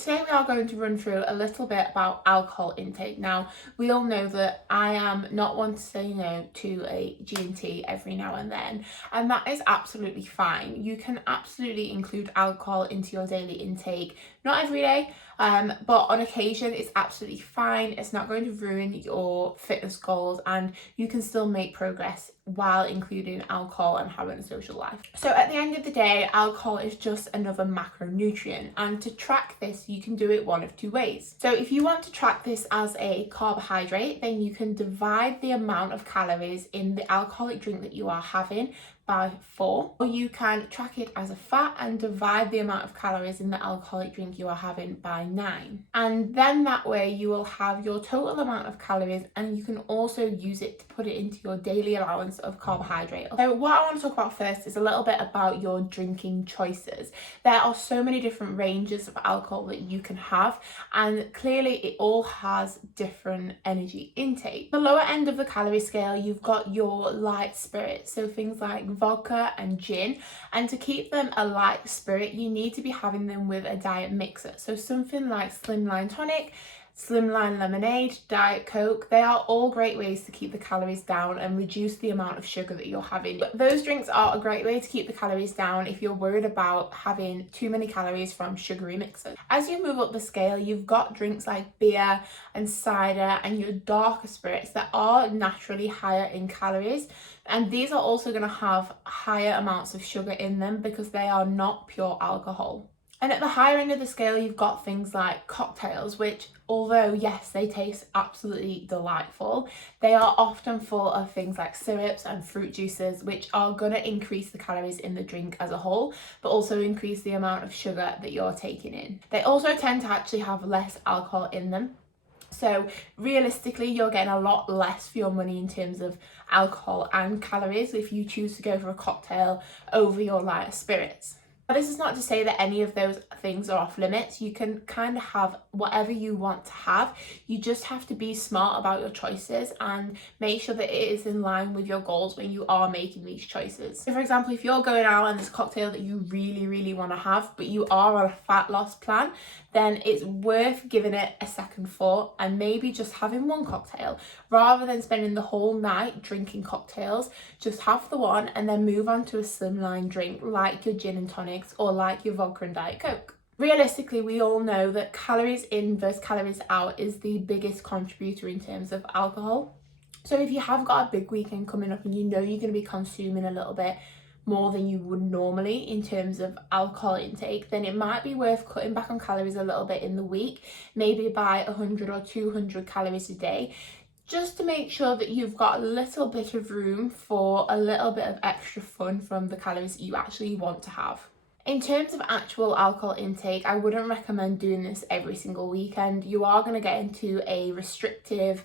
Today we are going to run through a little bit about alcohol intake. Now, we all know that I am not one to say no to a G&T every now and then, and that is absolutely fine. You can absolutely include alcohol into your daily intake, not every day, but on occasion it's absolutely fine. It's not going to ruin your fitness goals, and you can still make progress while including alcohol and having a social life. So at the end of the day, alcohol is just another macronutrient, and to track this you can do it one of two ways. So if you want to track this as a carbohydrate, then you can divide the amount of calories in the alcoholic drink that you are having by 4, or you can track it as a fat and divide the amount of calories in the alcoholic drink you are having by 9. And then that way you will have your total amount of calories, and you can also use it to put it into your daily allowance of carbohydrate. So what I want to talk about first is a little bit about your drinking choices. There are so many different ranges of alcohol that you can have, and clearly it all has different energy intake. The lower end of the calorie scale, you've got your light spirits, so things like vodka and gin, and to keep them a light spirit you need to be having them with a diet mixer, so something like Slimline Tonic, Slimline Lemonade, Diet Coke. They are all great ways to keep the calories down and reduce the amount of sugar that you're having. But those drinks are a great way to keep the calories down if you're worried about having too many calories from sugary mixers. As you move up the scale, you've got drinks like beer and cider and your darker spirits that are naturally higher in calories, and these are also going to have higher amounts of sugar in them because they are not pure alcohol. And at the higher end of the scale, you've got things like cocktails, which, although yes, they taste absolutely delightful, they are often full of things like syrups and fruit juices, which are going to increase the calories in the drink as a whole, but also increase the amount of sugar that you're taking in. They also tend to actually have less alcohol in them. So realistically, you're getting a lot less for your money in terms of alcohol and calories if you choose to go for a cocktail over your lighter spirits. But this is not to say that any of those things are off limits. You can kind of have whatever you want to have. You just have to be smart about your choices and make sure that it is in line with your goals when you are making these choices. So for example, if you're going out and there's a cocktail that you really want to have, but you are on a fat loss plan, then it's worth giving it a second thought and maybe just having one cocktail rather than spending the whole night drinking cocktails. Just have the one and then move on to a slimline drink like your gin and tonics or like your vodka and Diet Coke. Realistically, we all know that calories in versus calories out is the biggest contributor in terms of alcohol. So if you have got a big weekend coming up and you know you're going to be consuming a little bit more than you would normally in terms of alcohol intake, then it might be worth cutting back on calories a little bit in the week, maybe by 100 or 200 calories a day, just to make sure that you've got a little bit of room for a little bit of extra fun from the calories that you actually want to have. In terms of actual alcohol intake, I wouldn't recommend doing this every single weekend. You are going to get into a restrictive,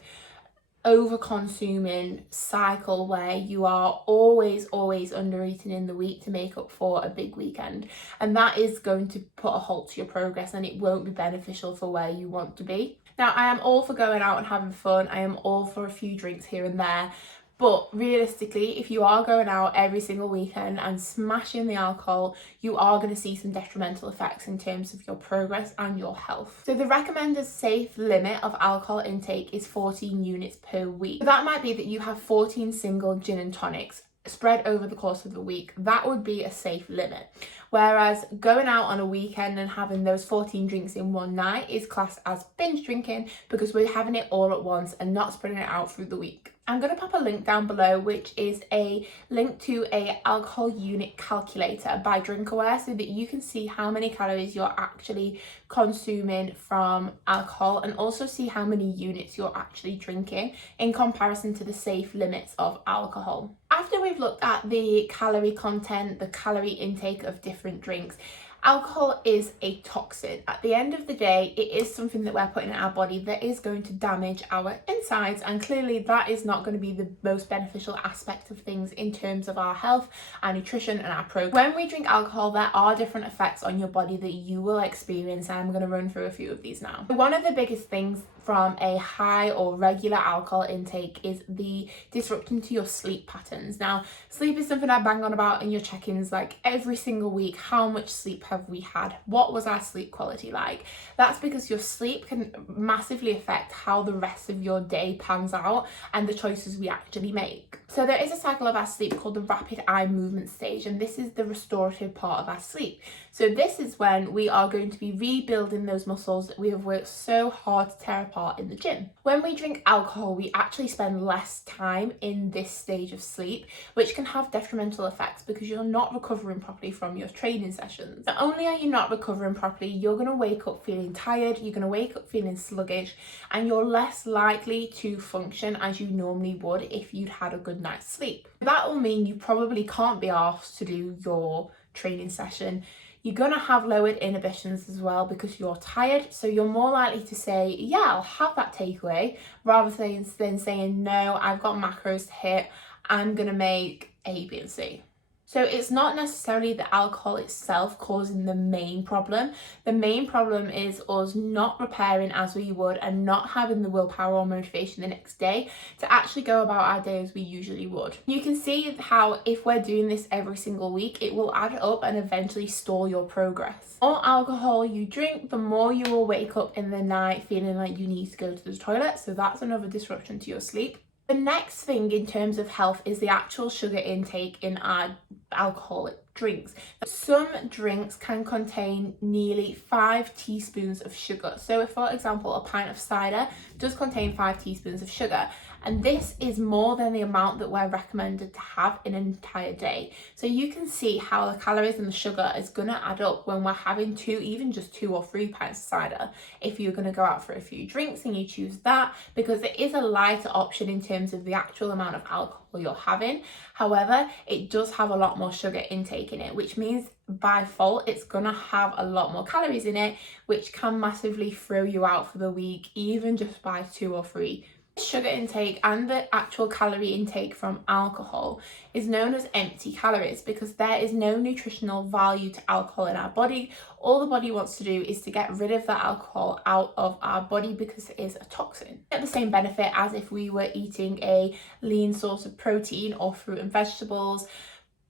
over-consuming cycle where you are always under eating in the week to make up for a big weekend, and that is going to put a halt to your progress and it won't be beneficial for where you want to be. Now, I am all for going out and having fun. I am all for a few drinks here and there. But realistically, if you are going out every single weekend and smashing the alcohol, you are going to see some detrimental effects in terms of your progress and your health. So the recommended safe limit of alcohol intake is 14 units per week. So that might be that you have 14 single gin and tonics spread over the course of the week. That would be a safe limit. Whereas going out on a weekend and having those 14 drinks in one night is classed as binge drinking because we're having it all at once and not spreading it out through the week. I'm going to pop a link down below, which is a link to a alcohol unit calculator by Drinkaware, so that you can see how many calories you're actually consuming from alcohol and also see how many units you're actually drinking in comparison to the safe limits of alcohol. After we've looked at the calorie content, the calorie intake of different drinks, alcohol is a toxin. At the end of the day, it is something that we're putting in our body that is going to damage our insides, and clearly that is not going to be the most beneficial aspect of things in terms of our health, our nutrition and our progress. When we drink alcohol, there are different effects on your body that you will experience, and I'm going to run through a few of these now. One of the biggest things from a high or regular alcohol intake is the disruption to your sleep patterns. Now, sleep is something I bang on about in your check-ins like every single week. How much sleep have have we had? What was our sleep quality like? That's because your sleep can massively affect how the rest of your day pans out and the choices we actually make. So there is a cycle of our sleep called the rapid eye movement stage, and this is the restorative part of our sleep. So this is when we are going to be rebuilding those muscles that we have worked so hard to tear apart in the gym. When we drink alcohol, we actually spend less time in this stage of sleep, which can have detrimental effects because you're not recovering properly from your training sessions. Not only are you not recovering properly, you're going to wake up feeling tired, you're going to wake up feeling sluggish, and you're less likely to function as you normally would if you'd had a good night's sleep. That will mean you probably can't be asked to do your training session. You're going to have lowered inhibitions as well because you're tired, so you're more likely to say, yeah, I'll have that takeaway, rather than saying, no, I've got macros to hit, I'm going to make A, B, and C. So it's not necessarily the alcohol itself causing the main problem. The main problem is us not preparing as we would and not having the willpower or motivation the next day to actually go about our day as we usually would. You can see how if we're doing this every single week, it will add up and eventually stall your progress. The more alcohol you drink, the more you will wake up in the night feeling like you need to go to the toilet. So that's another disruption to your sleep. The next thing in terms of health is the actual sugar intake in our alcoholic drinks. Some drinks can contain nearly 5 teaspoons of sugar. So if, for example, a pint of cider does contain 5 teaspoons of sugar, and this is more than the amount that we're recommended to have in an entire day. So you can see how the calories and the sugar is going to add up when we're having even just 2 or 3 pints of cider. If you're going to go out for a few drinks and you choose that, because it is a lighter option in terms of the actual amount of alcohol you're having. However, it does have a lot more sugar intake in it, which means by default it's gonna have a lot more calories in it, which can massively throw you out for the week, even just by 2 or 3. Sugar intake and the actual calorie intake from alcohol is known as empty calories because there is no nutritional value to alcohol in our body. All the body wants to do is to get rid of that alcohol out of our body because it is a toxin. Get the same benefit as if we were eating a lean source of protein or fruit and vegetables,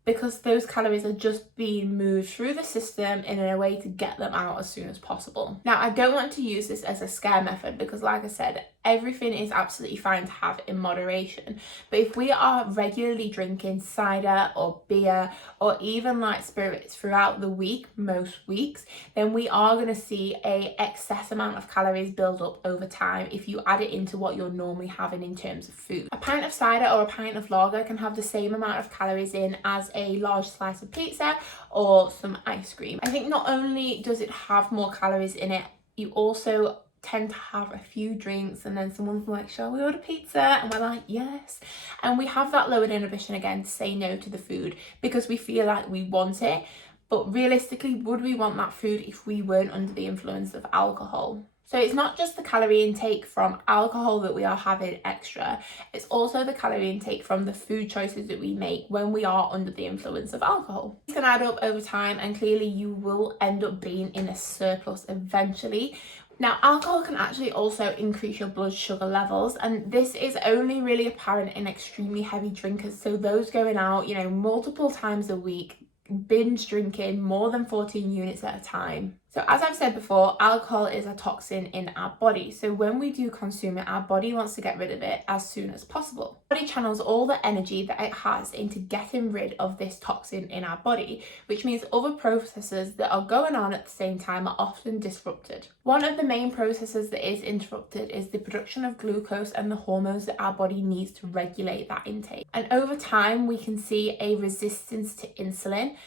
because those calories are just being moved through the system in a way to get them out as soon as possible. Now, I don't want to use this as a scare method because, like I said, everything is absolutely fine to have in moderation. But if we are regularly drinking cider or beer or even light spirits throughout the week, most weeks, then we are going to see an excess amount of calories build up over time if you add it into what you're normally having in terms of food. A pint of cider or a pint of lager can have the same amount of calories in as a large slice of pizza or some ice cream. I think not only does it have more calories in it, you also tend to have a few drinks and then someone's like, shall we order pizza? And we're like, yes. And we have that lowered inhibition again to say no to the food because we feel like we want it. But realistically, would we want that food if we weren't under the influence of alcohol? So it's not just the calorie intake from alcohol that we are having extra, it's also the calorie intake from the food choices that we make when we are under the influence of alcohol. It's going to add up over time and clearly you will end up being in a surplus eventually. Now, alcohol can actually also increase your blood sugar levels, and this is only really apparent in extremely heavy drinkers. So those going out, multiple times a week, binge drinking more than 14 units at a time. So as I've said before, alcohol is a toxin in our body. So when we do consume it, our body wants to get rid of it as soon as possible. The body channels all the energy that it has into getting rid of this toxin in our body, which means other processes that are going on at the same time are often disrupted. One of the main processes that is interrupted is the production of glucose and the hormones that our body needs to regulate that intake. And over time, we can see a resistance to insulin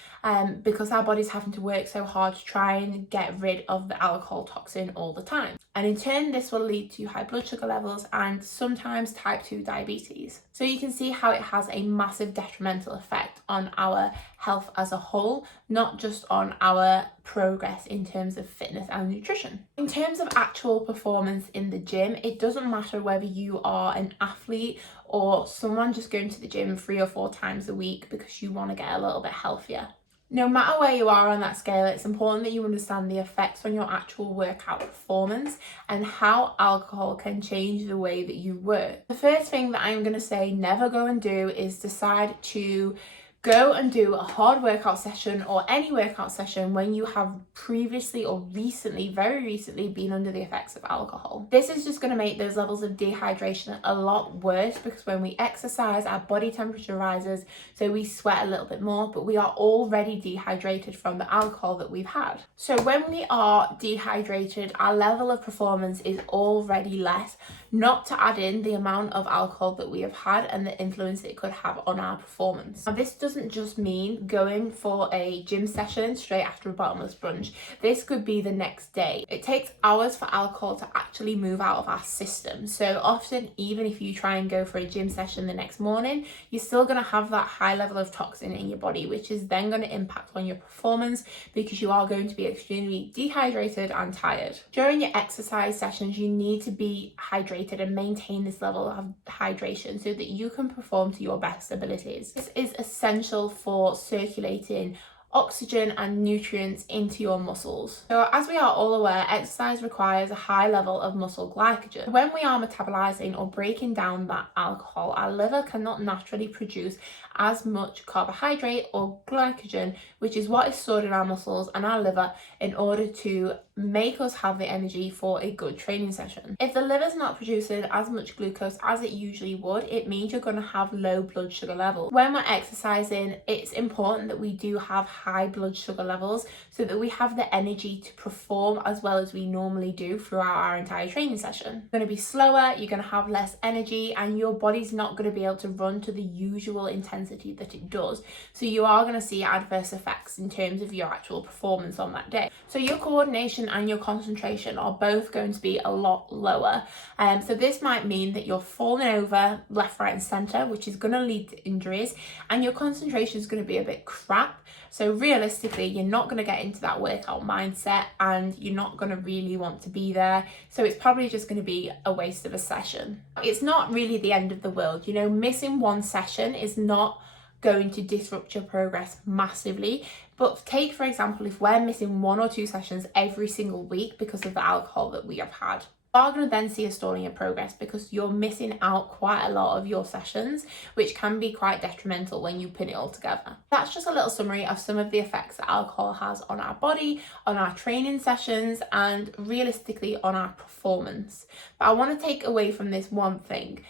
because our body's having to work so hard to try and get rid of the alcohol toxin all the time. And in turn, this will lead to high blood sugar levels and sometimes type 2 diabetes. So you can see how it has a massive detrimental effect on our health as a whole, not just on our progress in terms of fitness and nutrition. In terms of actual performance in the gym, it doesn't matter whether you are an athlete or someone just going to the gym 3 or 4 times a week because you want to get a little bit healthier. No matter where you are on that scale, it's important that you understand the effects on your actual workout performance and how alcohol can change the way that you work. The first thing that I'm going to say never go and do is decide to Go and do a hard workout session or any workout session when you have previously or recently, very recently, been under the effects of alcohol. This is just going to make those levels of dehydration a lot worse, because when we exercise, our body temperature rises, so we sweat a little bit more, but we are already dehydrated from the alcohol that we've had. So when we are dehydrated, our level of performance is already less, not to add in the amount of alcohol that we have had and the influence it could have on our performance. Now, this doesn't just mean going for a gym session straight after a bottomless brunch. This could be the next day. It takes hours for alcohol to actually move out of our system. So often, even if you try and go for a gym session the next morning, you're still going to have that high level of toxin in your body, which is then going to impact on your performance, because you are going to be extremely dehydrated and tired. During your exercise sessions, you need to be hydrated and maintain this level of hydration so that you can perform to your best abilities. This is essential for circulating oxygen and nutrients into your muscles. So as we are all aware, exercise requires a high level of muscle glycogen. When we are metabolizing or breaking down that alcohol, our liver cannot naturally produce as much carbohydrate or glycogen, which is what is stored in our muscles and our liver, in order to make us have the energy for a good training session. If the liver's not producing as much glucose as it usually would, it means you're going to have low blood sugar levels. When we're exercising, it's important that we do have high blood sugar levels so that we have the energy to perform as well as we normally do throughout our entire training session. You're going to be slower, you're going to have less energy, and your body's not going to be able to run to the usual intensity that it does. So you are going to see adverse effects in terms of your actual performance on that day. So your coordination and your concentration are both going to be a lot lower. So this might mean that you're falling over left, right and centre, which is going to lead to injuries, and your concentration is going to be a bit crap. So realistically, you're not going to get into that workout mindset and you're not going to really want to be there. So it's probably just going to be a waste of a session. It's not really the end of the world. You know, missing one session is not going to disrupt your progress massively. But take, for example, if we're missing 1 or 2 sessions every single week because of the alcohol that we have had, you are going to then see a stall in your progress, because you're missing out quite a lot of your sessions, which can be quite detrimental when you pin it all together. That's just a little summary of some of the effects that alcohol has on our body, on our training sessions, and realistically on our performance. But I want to take away from this one thing.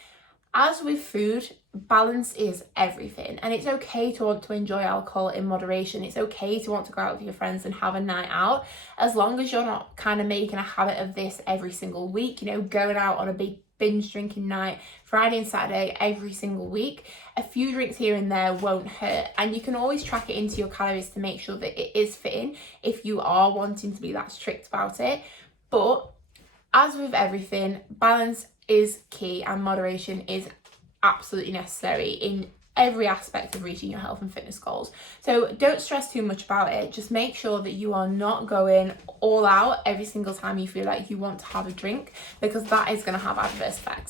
As with food, balance is everything, and it's okay to want to enjoy alcohol in moderation. It's okay to want to go out with your friends and have a night out, as long as you're not kind of making a habit of this every single week, you know, going out on a big binge drinking night Friday and Saturday every single week. A few drinks here and there won't hurt, and you can always track it into your calories to make sure that it is fitting if you are wanting to be that strict about it. But as with everything, balance is key and moderation is absolutely necessary in every aspect of reaching your health and fitness goals. So don't stress too much about it. Just make sure that you are not going all out every single time you feel like you want to have a drink, because that is going to have adverse effects.